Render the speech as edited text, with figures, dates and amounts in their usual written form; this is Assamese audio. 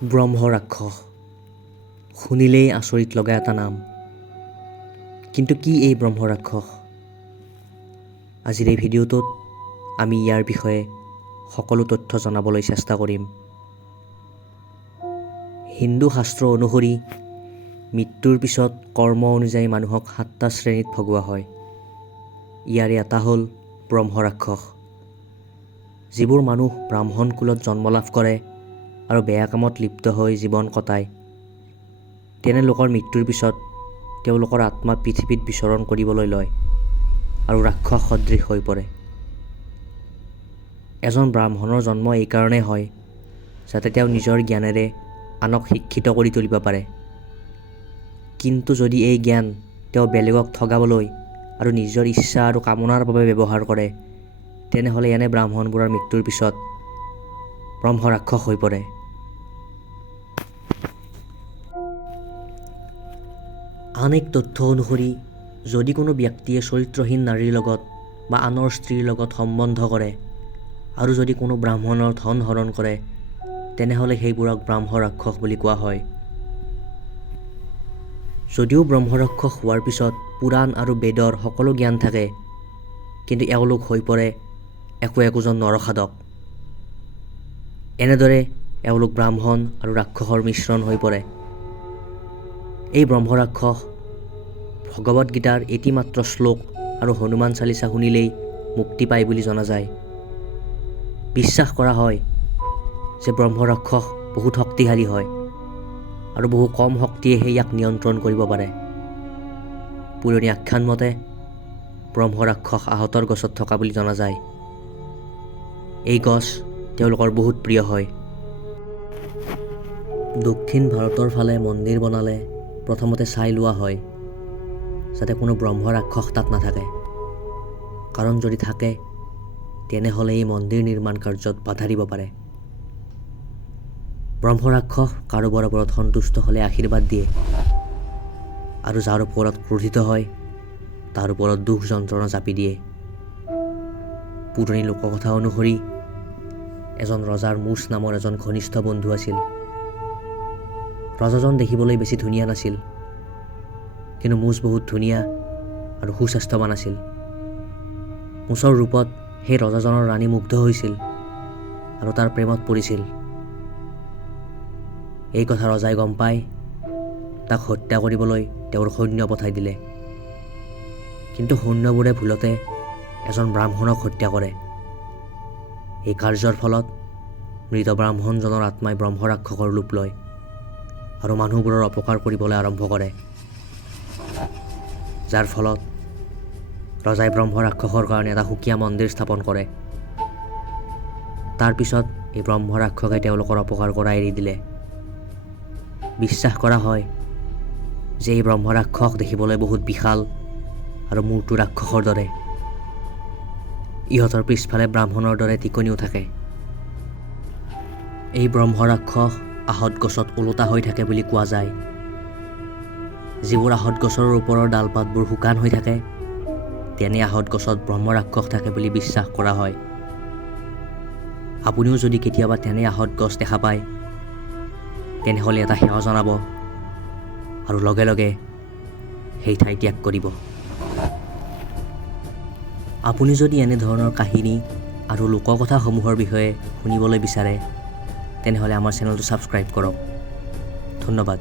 ব্ৰহ্ম ৰাক্ষস শুনিলেই আচৰিত লগা এটা নাম। কিন্তু কি এই ব্ৰহ্ম ৰাক্ষস? আজিৰ এই ভিডিঅ'টোত আমি ইয়াৰ বিষয়ে সকলো তথ্য জনাবলৈ চেষ্টা কৰিম। হিন্দু শাস্ত্ৰ অনুসৰি মৃত্যুৰ পিছত কৰ্ম অনুযায়ী মানুহক 7টা শ্ৰেণীত ভগোৱা হয়। ইয়াৰে এটা হ'ল ব্ৰহ্ম ৰাক্ষস, যিবোৰ মানুহ ব্ৰাহ্মণ কুলত জন্ম লাভ কৰে আৰু বেয়া কামত লিপ্ত হৈ জীৱন কটায়। তেনে লোকৰ মৃত্যুৰ পিছত তেওঁলোকৰ আত্মা পৃথিৱীত বিচৰণ কৰিবলৈ লয় আৰু ৰাক্ষস সদৃশ হৈ পৰে। এজন ব্ৰাহ্মণৰ জন্ম এইকাৰণেই হয় যাতে তেওঁ নিজৰ জ্ঞানেৰে আনক শিক্ষিত কৰি তুলিব পাৰে। কিন্তু যদি এই জ্ঞান তেওঁ বেলেগক ঠগাবলৈ আৰু নিজৰ ইচ্ছা আৰু কামনাৰ বাবে ব্যৱহাৰ কৰে, তেনেহ'লে এনে ব্ৰাহ্মণবোৰৰ মৃত্যুৰ পিছত ব্ৰহ্ম ৰাক্ষস হৈ পৰে। আন এক তথ্য অনুসৰি যদি কোনো ব্যক্তিয়ে চৰিত্ৰহীন নাৰীৰ লগত বা আনৰ স্ত্ৰীৰ লগত সম্বন্ধ কৰে আৰু যদি কোনো ব্ৰাহ্মণৰ ধন হৰণ কৰে, তেনেহ'লে সেইবোৰক ব্ৰহ্ম ৰাক্ষস বুলি কোৱা হয়। যদিও ব্ৰহ্ম ৰাক্ষস হোৱাৰ পিছত পুৰাণ আৰু বেদৰ সকলো জ্ঞান থাকে, কিন্তু এওঁলোক হৈ পৰে একোজন নৰসাধক। এনেদৰে এওঁলোক ব্ৰাহ্মণ আৰু ৰাক্ষসৰ মিশ্ৰণ হৈ পৰে। এই ব্ৰহ্ম ৰাক্ষস ভগৱদ গীতাৰ এটি মাত্ৰ শ্লোক আৰু হনুমান চালিচা শুনিলেই মুক্তি পায় বুলি জনা যায়। বিশ্বাস কৰা হয় যে ব্ৰহ্ম ৰাক্ষস বহুত শক্তিশালী হয় আৰু বহু কম শক্তিয়েহে ইয়াক নিয়ন্ত্ৰণ কৰিব পাৰে। পুৰণি আখ্যান মতে ব্ৰহ্ম ৰাক্ষস আহতৰ গছত থকা বুলি জনা যায়। এই গছ তেওঁলোকৰ বহুত প্ৰিয় হয়। দক্ষিণ ভাৰতৰ ফালে মন্দিৰ বনালে প্ৰথমতে চাই লোৱা হয় যাতে কোনো ব্ৰহ্ম ৰাক্ষস তাত নাথাকে, কাৰণ যদি থাকে তেনেহ'লে এই মন্দিৰ নিৰ্মাণ কাৰ্যত বাধা দিব পাৰে। ব্ৰহ্ম ৰাক্ষস কাৰোবাৰ ওপৰত সন্তুষ্ট হ'লে আশীৰ্বাদ দিয়ে আৰু যাৰ ওপৰত ক্ৰোধিত হয় তাৰ ওপৰত দুখ যন্ত্ৰণা জাপি দিয়ে। পুৰণি লোককথা অনুসৰি এজন ৰজাৰ মুচ নামৰ এজন ঘনিষ্ঠ বন্ধু আছিল। ৰজাজন দেখিবলৈ বেছি ধুনীয়া নাছিল, কিন্তু মুচ বহুত ধুনীয়া আৰু সুস্বাস্থ্যৱান আছিল। মুচৰ ৰূপত সেই ৰজাজনৰ ৰাণী মুগ্ধ হৈছিল আৰু তাৰ প্ৰেমত পৰিছিল। এই কথা ৰজাই গম পাই তাক হত্যা কৰিবলৈ তেওঁৰ সৈন্য পঠাই দিলে। কিন্তু সৈন্যবোৰে ভুলতে এজন ব্ৰাহ্মণক হত্যা কৰে। এই কাৰ্যৰ ফলত মৃত ব্ৰাহ্মণজনৰ আত্মাই ব্ৰহ্ম ৰাক্ষসৰ ৰূপ লয় আৰু মানুহবোৰৰ অপকাৰ কৰিবলৈ আৰম্ভ কৰে, যাৰ ফলত ৰজাই ব্ৰহ্ম ৰাক্ষসৰ কাৰণে এটা সুকীয়া মন্দিৰ স্থাপন কৰে। তাৰ পিছত এই ব্ৰহ্ম ৰাক্ষসে তেওঁলোকৰ অপকাৰ কৰা এৰি দিলে। বিশ্বাস কৰা হয় যে এই ব্ৰহ্ম ৰাক্ষস দেখিবলৈ বহুত বিশাল আৰু মূৰটো ৰাক্ষসৰ দৰে। ইহঁতৰ পিছফালে ব্ৰাহ্মণৰ দৰে টিকনিও থাকে। এই ব্ৰহ্ম ৰাক্ষস আহঁত গছত ওলোটা হৈ থাকে বুলি কোৱা যায়। যিবোৰ আহঁত গছৰ ওপৰৰ ডালপাতবোৰ শুকান হৈ থাকে, তেনে আহঁত গছত ব্ৰহ্ম ৰাক্ষস থাকে বুলি বিশ্বাস কৰা হয়। আপুনিও যদি কেতিয়াবা তেনে আহঁত গছ দেখা পায়, তেনেহ'লে এটা সেৱা জনাব আৰু লগে লগে সেই ঠাই ত্যাগ কৰিব। আপুনি যদি এনেধৰণৰ কাহিনী আৰু লোককথাসমূহৰ বিষয়ে শুনিবলৈ বিচাৰে, তেনেহ'লে আমাৰ চেনেলটো ছাবস্ক্ৰাইব কৰক। ধন্যবাদ।